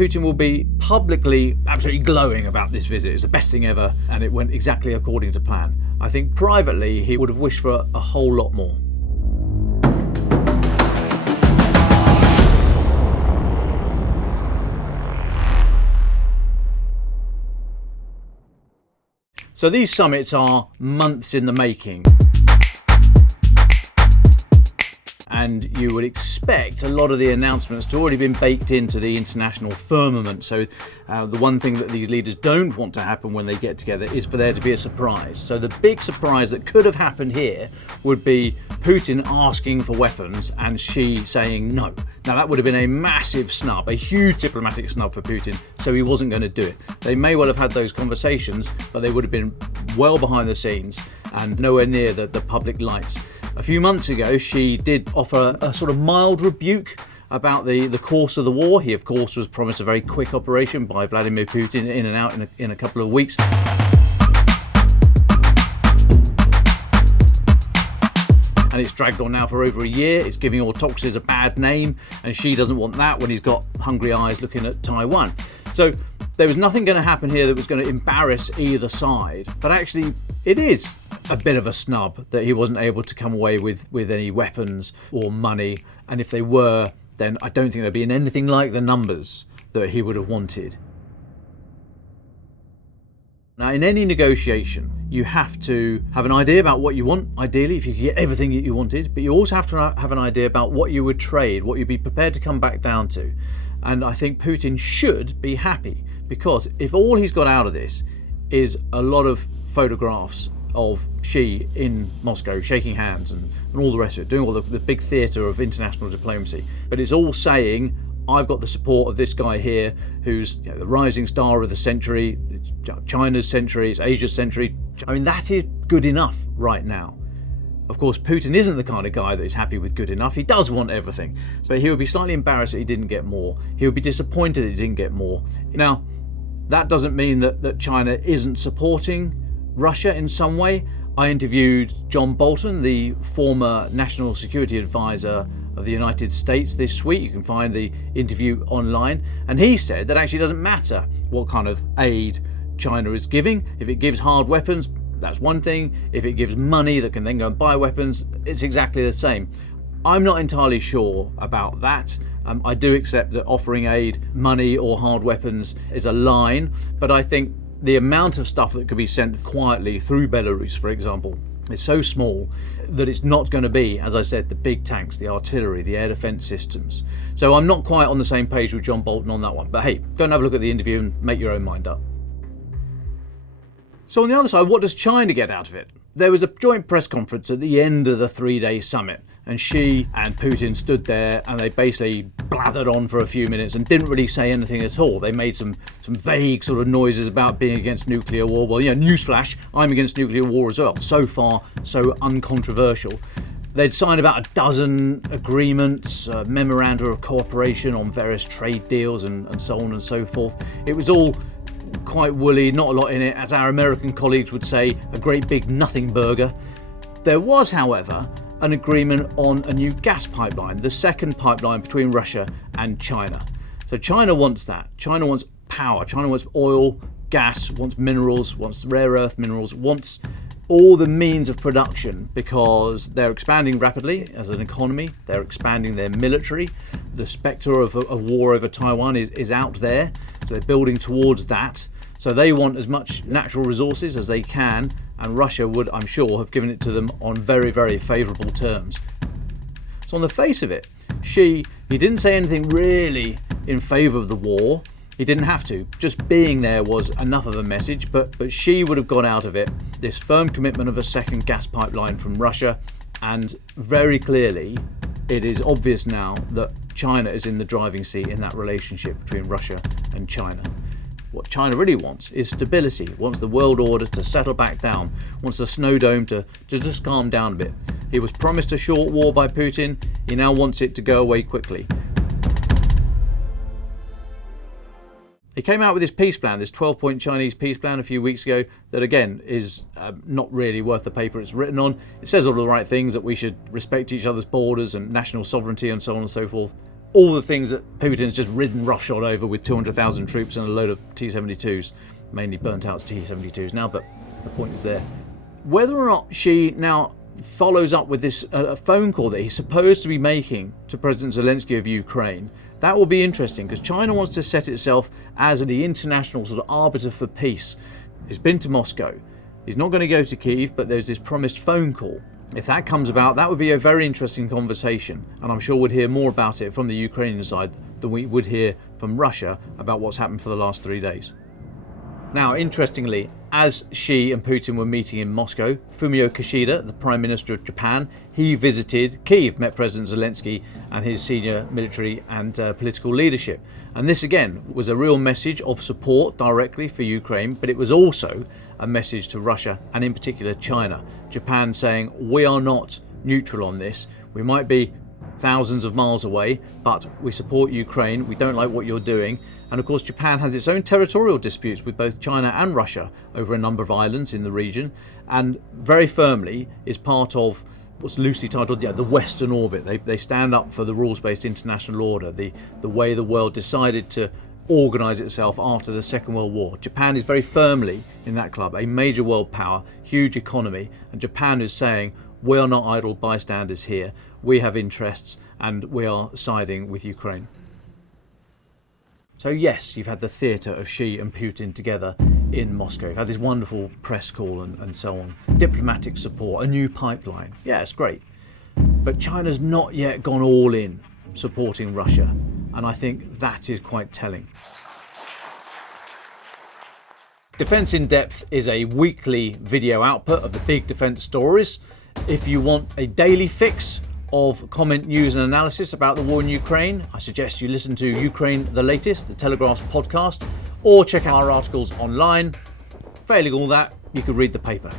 Putin will be publicly absolutely glowing about this visit. It's the best thing ever, and it went exactly according to plan. I think privately he would have wished for a whole lot more. So these summits are months in the making. And you would expect a lot of the announcements to already been baked into the international firmament. So the one thing that these leaders don't want to happen when they get together is for there to be a surprise. So the big surprise that could have happened here would be Putin asking for weapons and Xi saying no. Now that would have been a massive snub, a huge diplomatic snub for Putin, so he wasn't going to do it. They may well have had those conversations, but they would have been well behind the scenes and nowhere near the public lights. A few months ago, she did offer a sort of mild rebuke about the course of the war. He, of course, was promised a very quick operation by Vladimir Putin, in and out in a couple of weeks. And it's dragged on now for over a year. It's giving autocracies a bad name, and Xi doesn't want that when he's got hungry eyes looking at Taiwan. So there was nothing going to happen here that was going to embarrass either side. But actually, it is a bit of a snub that he wasn't able to come away with any weapons or money. And if they were, then I don't think there'd be anything like the numbers that he would have wanted. Now, in any negotiation, you have to have an idea about what you want, ideally, if you could get everything that you wanted, but you also have to have an idea about what you would trade, what you'd be prepared to come back down to. And I think Putin should be happy, because if all he's got out of this is a lot of photographs of Xi in Moscow shaking hands and all the rest of it, doing all the big theatre of international diplomacy, but it's all saying, I've got the support of this guy here who's the rising star of the century, it's China's century, it's Asia's century. I mean, that is good enough right now. Of course, Putin isn't the kind of guy that is happy with good enough. He does want everything. So he would be slightly embarrassed that he didn't get more. He would be disappointed that he didn't get more. Now, that doesn't mean that China isn't supporting Russia in some way. I interviewed John Bolton, the former National Security Advisor of the United States, this week. You can find the interview online. And he said that actually doesn't matter what kind of aid China is giving. If it gives hard weapons, that's one thing. If it gives money that can then go and buy weapons, it's exactly the same. I'm not entirely sure about that. I do accept that offering aid, money or hard weapons is a line, but I think the amount of stuff that could be sent quietly through Belarus, for example, is so small that it's not going to be, as I said, the big tanks, the artillery, the air defence systems. So I'm not quite on the same page with John Bolton on that one. But hey, go and have a look at the interview and make your own mind up. So on the other side, what does China get out of it? There was a joint press conference at the end of the 3-day summit, and Xi and Putin stood there and they basically blathered on for a few minutes and didn't really say anything at all. They made some vague sort of noises about being against nuclear war. Well, newsflash, I'm against nuclear war as well. So far, so uncontroversial. They'd signed about a dozen agreements, memoranda of cooperation on various trade deals and so on and so forth. It was all quite woolly, not a lot in it, as our American colleagues would say, a great big nothing burger. There was, however, an agreement on a new gas pipeline, the second pipeline between Russia and China. So China wants that. China wants power. China wants oil, gas, wants minerals, wants rare earth minerals, wants all the means of production, because they're expanding rapidly as an economy. They're expanding their military. The spectre of a war over Taiwan is out there. So they're building towards that. So they want as much natural resources as they can, and Russia would, I'm sure, have given it to them on very, very favourable terms. So on the face of it, he didn't say anything really in favour of the war. He didn't have to. Just being there was enough of a message, but Xi would have got out of it this firm commitment of a second gas pipeline from Russia, and very clearly it is obvious now that China is in the driving seat in that relationship between Russia and China. What China really wants is stability, wants the world order to settle back down, wants the snow dome to just calm down a bit. He was promised a short war by Putin, he now wants it to go away quickly. He came out with this peace plan, this 12-point Chinese peace plan a few weeks ago that, again, is not really worth the paper it's written on. It says all the right things, that we should respect each other's borders and national sovereignty and so on and so forth. all the things that Putin's just ridden roughshod over with 200,000 troops and a load of T-72s, mainly burnt out T-72s now, but the point is there. Whether or not Xi now follows up with this phone call that he's supposed to be making to President Zelensky of Ukraine, that will be interesting, because China wants to set itself as the international sort of arbiter for peace. He's been to Moscow. He's not going to go to Kyiv, but there's this promised phone call. If that comes about, that would be a very interesting conversation, and I'm sure we'd hear more about it from the Ukrainian side than we would hear from Russia about what's happened for the last 3 days. Now, interestingly, as Xi and Putin were meeting in Moscow, Fumio Kishida, the Prime Minister of Japan, he visited Kyiv, met President Zelensky and his senior military and political leadership. And this, again, was a real message of support directly for Ukraine, but it was also a message to Russia and in particular China. Japan saying, we are not neutral on this. We might be thousands of miles away, but we support Ukraine. We don't like what you're doing. And of course, Japan has its own territorial disputes with both China and Russia over a number of islands in the region, and very firmly is part of what's loosely titled the Western orbit. They stand up for the rules-based international order, the way the world decided to organise itself after the Second World War. Japan is very firmly in that club, a major world power, huge economy, and Japan is saying, we are not idle bystanders here. We have interests and we are siding with Ukraine. So yes, you've had the theatre of Xi and Putin together in Moscow. You've had this wonderful press call and so on. Diplomatic support, a new pipeline. Yeah, it's great. But China's not yet gone all in supporting Russia. And I think that is quite telling. Defence in Depth is a weekly video output of the big defence stories. If you want a daily fix of comment, news and analysis about the war in Ukraine, I suggest you listen to Ukraine the Latest, the Telegraph's podcast, or check out our articles online. Failing all that, you could read the paper.